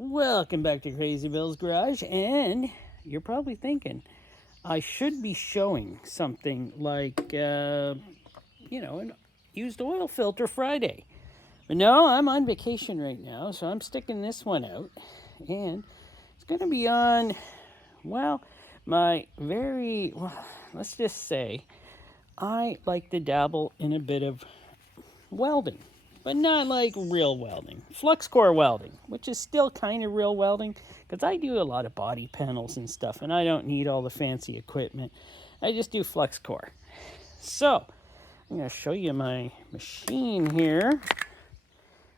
Welcome back to Crazy Bill's Garage, and you're probably thinking I should be showing something like, an used oil filter Friday. But no, I'm on vacation right now, so I'm sticking this one out, and it's going to be on, let's just say, I like to dabble in a bit of welding. But not like real welding. Flux core welding, which is still kind of real welding, because I do a lot of body panels and stuff, and I don't need all the fancy equipment. I just do flux core. So, I'm going to show you my machine here,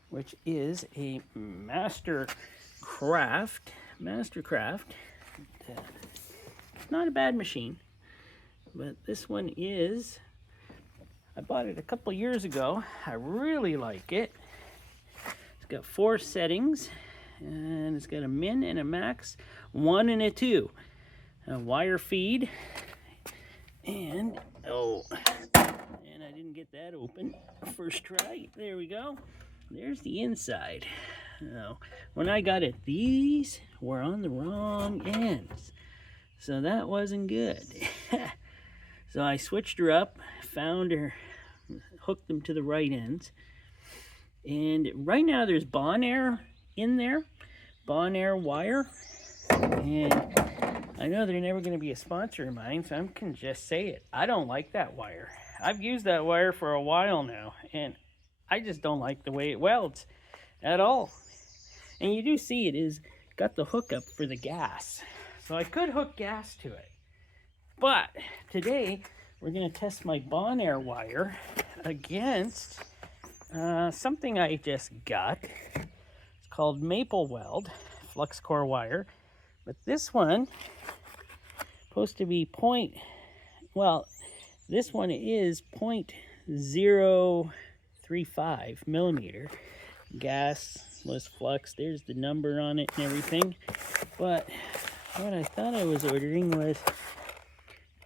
which is a Mastercraft. It's not a bad machine, but this one is... I bought it a couple years ago. I really like it. It's got 4 settings, and it's got a min and a max, 1 and a 2. A wire feed, and I didn't get that open first try. There we go. There's the inside. Now, when I got it, these were on the wrong ends, so that wasn't good. So I switched her up, found her, hooked them to the right ends. And right now there's Bonarc in there, Bonarc wire. And I know they're never going to be a sponsor of mine, so I can just say it. I don't like that wire. I've used that wire for a while now, and I just don't like the way it welds at all. And you do see it is got the hookup for the gas. So I could hook gas to it. But today, we're going to test my Bonarc wire against something I just got. It's called Mapleweld flux core wire. But this one, supposed to be this one is 0.035 millimeter. Gasless flux. There's the number on it and everything. But what I thought I was ordering was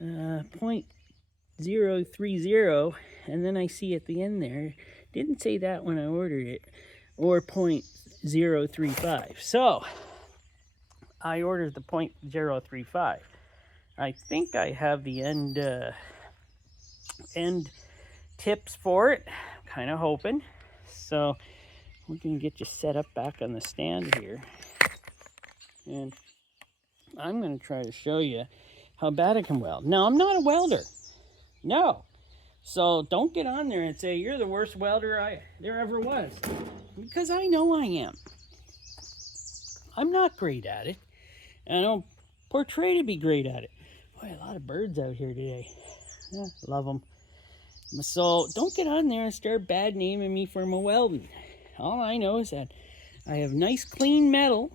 0.030, and then I see at the end there, didn't say that when I ordered it, or 0.035. So I ordered the 0.035. I think I have the end tips for it. I'm kind of hoping. So we're going to get you set up back on the stand here, and I'm going to try to show you how bad it can weld. Now, I'm not a welder. No. So don't get on there and say, you're the worst welder there ever was. Because I know I am. I'm not great at it. And I don't portray to be great at it. Boy, a lot of birds out here today. Yeah, love them. So don't get on there and start bad naming me for my welding. All I know is that I have nice clean metal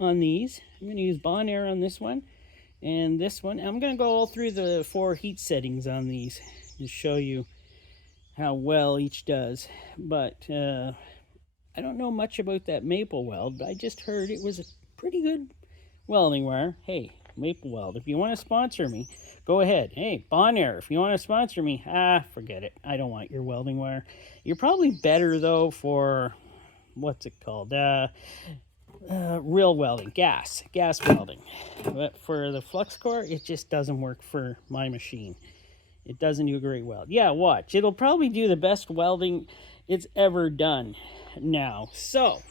on these. I'm going to use Bonarc on this one. And this one, I'm going to go all through the 4 heat settings on these to show you how well each does. But I don't know much about that Mapleweld, but I just heard it was a pretty good welding wire. Hey, Mapleweld, if you want to sponsor me, go ahead. Hey, Bonarc, if you want to sponsor me, forget it. I don't want your welding wire. You're probably better, though, for, what's it called? Real welding, gas welding. But for the flux core, it just doesn't work for my machine. It doesn't do a great weld. Yeah, watch. It'll probably do the best welding it's ever done now. So,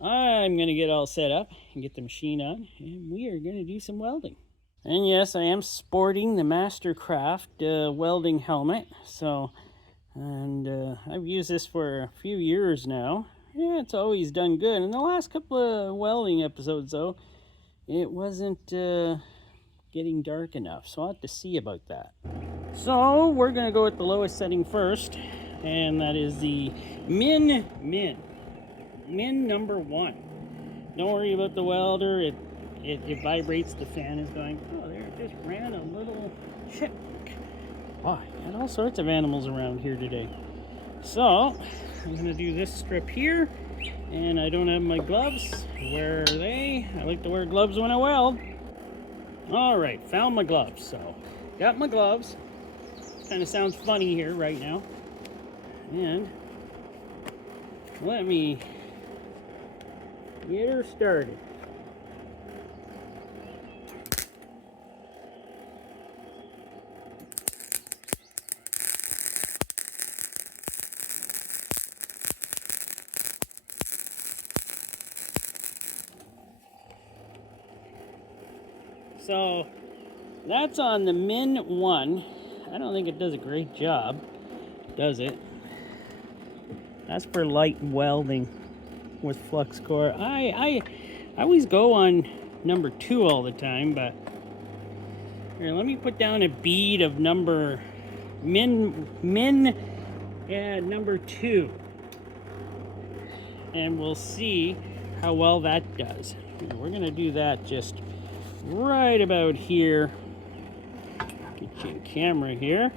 I'm going to get all set up and get the machine on, and we are going to do some welding. And yes, I am sporting the Mastercraft welding helmet. So, I've used this for a few years now. Yeah, it's always done good. In the last couple of welding episodes, though, it wasn't getting dark enough, so I'll have to see about that. So we're going to go with the lowest setting first, and that is the min number 1. Don't worry about the welder. It vibrates. The fan is going. Oh, there it just ran a little chick. Wow, got all sorts of animals around here today. So I'm going to do this strip here, and I don't have my gloves. Where are they? I like to wear gloves when I weld. All right, found my gloves. So got my gloves. Kind of sounds funny here right now. And let me get her started. So that's on the Min 1. I don't think it does a great job, does it? That's for light welding with flux core. I always go on number 2 all the time, but here, let me put down a bead of number number 2, and we'll see how well that does. We're gonna do that just right about here. Get you a camera here.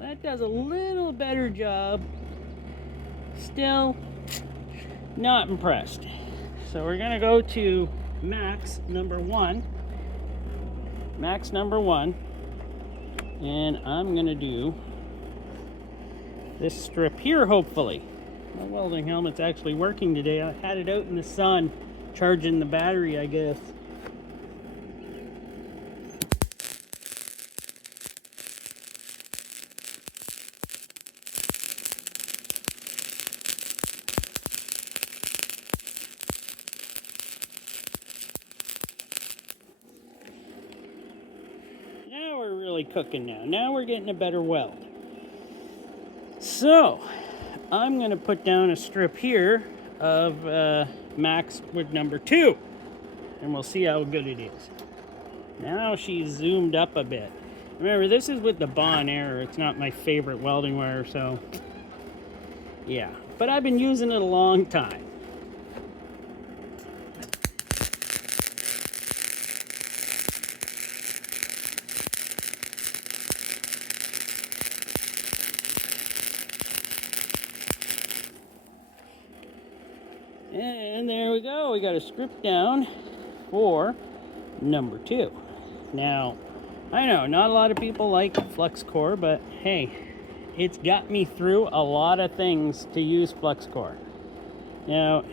That does a little better job. Still not impressed. So we're gonna go to max number 1. Max number 1. And I'm gonna do this strip here, hopefully. My welding helmet's actually working today. I had it out in the sun, charging the battery, I guess. Now we're really cooking now. Now we're getting a better weld. So, I'm going to put down a strip here of max with number 2. And we'll see how good it is. Now she's zoomed up a bit. Remember, this is with the Bonarc. It's not my favorite welding wire, so yeah. But I've been using it a long time. And there we go. We got a strip down for number 2. Now, I know not a lot of people like flux core, but hey, it's got me through a lot of things to use flux core. Now,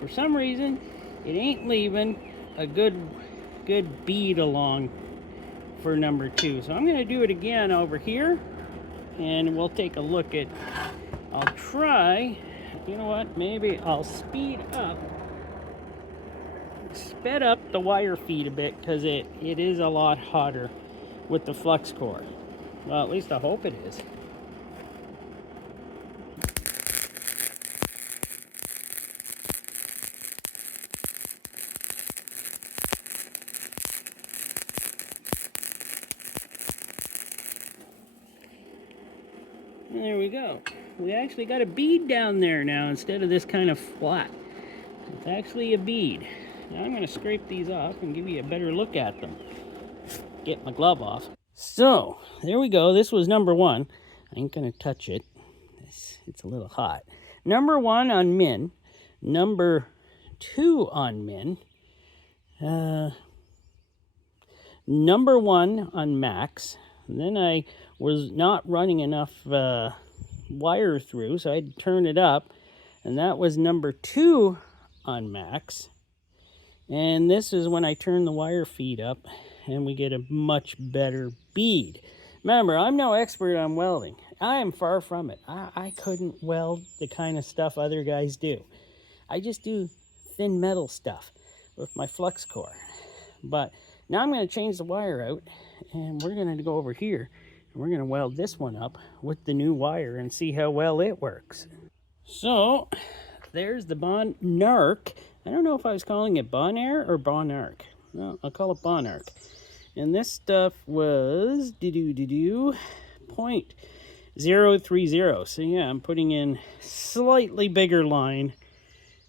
for some reason, it ain't leaving a good bead along for number 2. So I'm going to do it again over here, and we'll take a look at. I'll try. You know what? Maybe I'll sped up the wire feed a bit, because it is a lot hotter with the flux core. Well, at least I hope it is. There we go. We actually got a bead down there now instead of this kind of flat. It's actually a bead. Now I'm going to scrape these off and give you a better look at them. Get my glove off. So, there we go. This was number 1. I ain't going to touch it. It's a little hot. Number 1 on min. Number 2 on min. Number 1 on max. And then I was not running enough wire through, so I had to turn it up. And that was number 2 on max. And this is when I turn the wire feed up, and we get a much better bead. Remember, I'm no expert on welding. I am far from it. I couldn't weld the kind of stuff other guys do. I just do thin metal stuff with my flux core. But now I'm going to change the wire out, and we're going to go over here, and we're going to weld this one up with the new wire and see how well it works. So, there's the Bonarc. I don't know if I was calling it Bonarc or Bonarc. No, I'll call it Bonarc. And this stuff was 0.030. So yeah, I'm putting in slightly bigger line,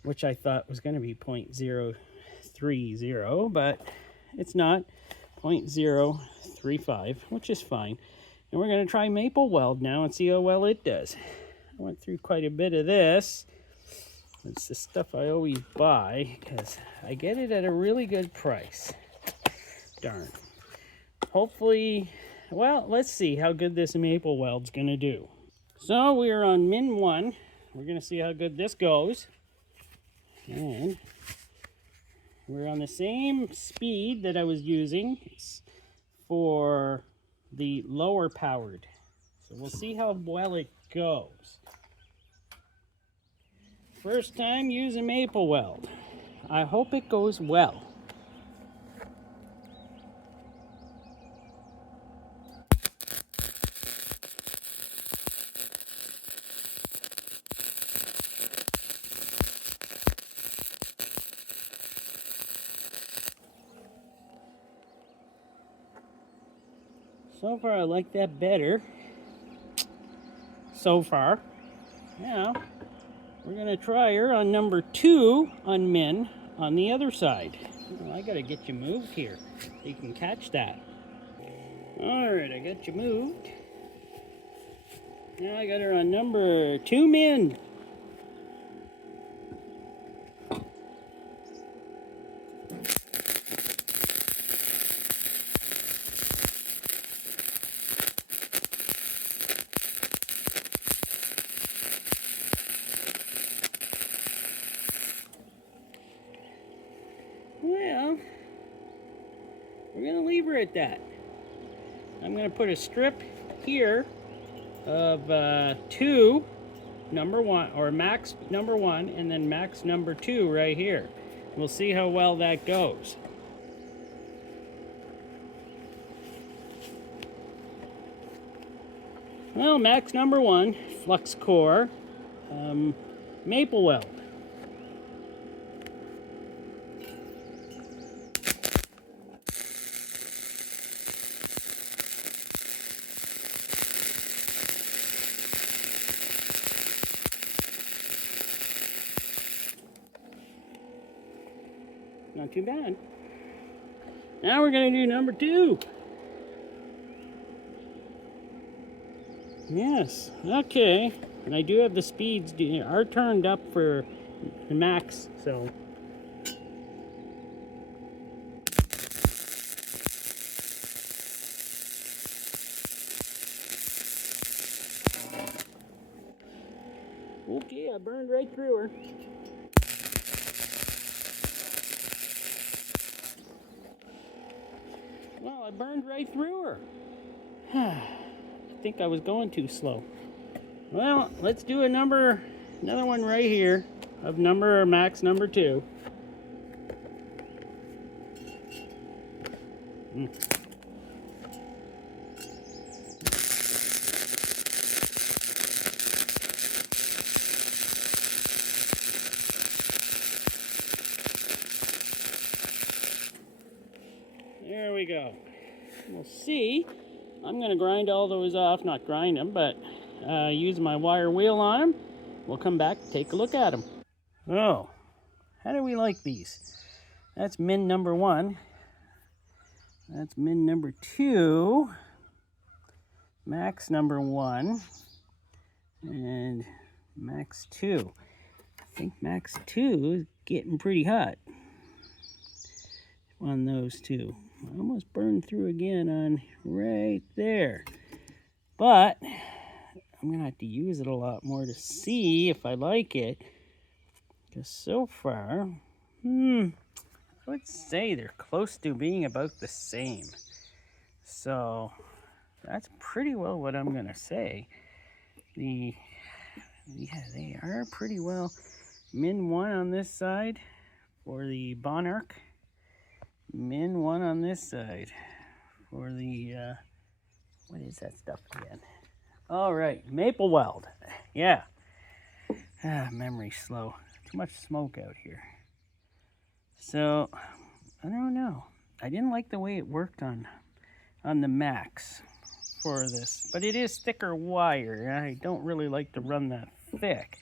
which I thought was going to be 0.030, but it's not. 0.035, which is fine. And we're going to try Mapleweld now and see how well it does. I went through quite a bit of this. It's the stuff I always buy because I get it at a really good price. Darn. Hopefully, well, let's see how good this Mapleweld's gonna do. So we are on min 1. We're gonna see how good this goes. And we're on the same speed that I was using for the lower powered. So we'll see how well it goes. First time using Mapleweld. I hope it goes well. So far, I like that better. So far. Now, we're gonna try her on number 2 on min on the other side. Well, I gotta get you moved here so you can catch that. All right, I got you moved. Now I got her on number 2 min. Well, we're gonna leave her at that. I'm gonna put a strip here of 2 number 1, or max number 1, and then max number 2 right here. We'll see how well that goes. Well, max number 1, flux core, Mapleweld. Not too bad. Now we're going to do number 2. Yes, okay. And I do have the speeds are turned up for the max, so. Okay, I burned right through her. Well, I burned right through her. I think I was going too slow. Well, let's do another one right here of max number 2. There we go. We'll see. I'm going to grind all those off, not grind them, but use my wire wheel on them. We'll come back, take a look at them. Oh, how do we like these? That's min number 1. That's min number 2. Max number 1. And max 2. I think max 2 is getting pretty hot on those two. I almost burned through again on right there. But I'm going to have to use it a lot more to see if I like it. Because so far, I would say they're close to being about the same. So that's pretty well what I'm going to say. Yeah, they are pretty well min 1 on this side for the Bonarc. Min 1 on this side for the, what is that stuff again? All right, Mapleweld. Yeah. Memory's slow. Too much smoke out here. So, I don't know. I didn't like the way it worked on the max for this. But it is thicker wire. I don't really like to run that thick.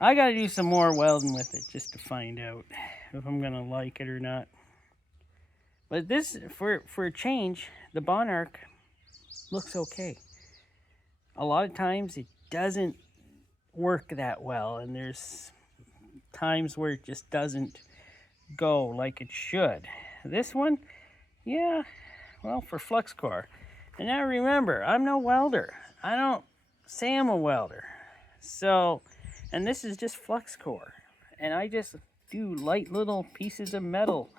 I got to do some more welding with it just to find out if I'm going to like it or not. But this, for a change, the Bonarc looks okay. A lot of times it doesn't work that well, and there's times where it just doesn't go like it should. This one, yeah, well, for flux core. And now remember, I'm no welder. I don't say I'm a welder. So, and this is just flux core. And I just do light little pieces of metal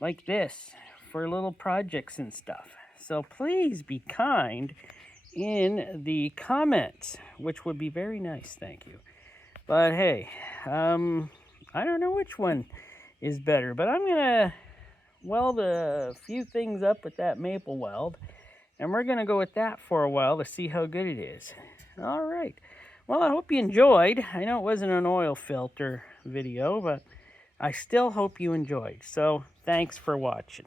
like this for little projects and stuff. So please be kind in the comments, which would be very nice, thank you. But hey, I don't know which one is better, but I'm gonna weld a few things up with that Mapleweld, and we're gonna go with that for a while to see how good it is. All right, well, I hope you enjoyed. I know it wasn't an oil filter video, but I still hope you enjoyed. So thanks for watching.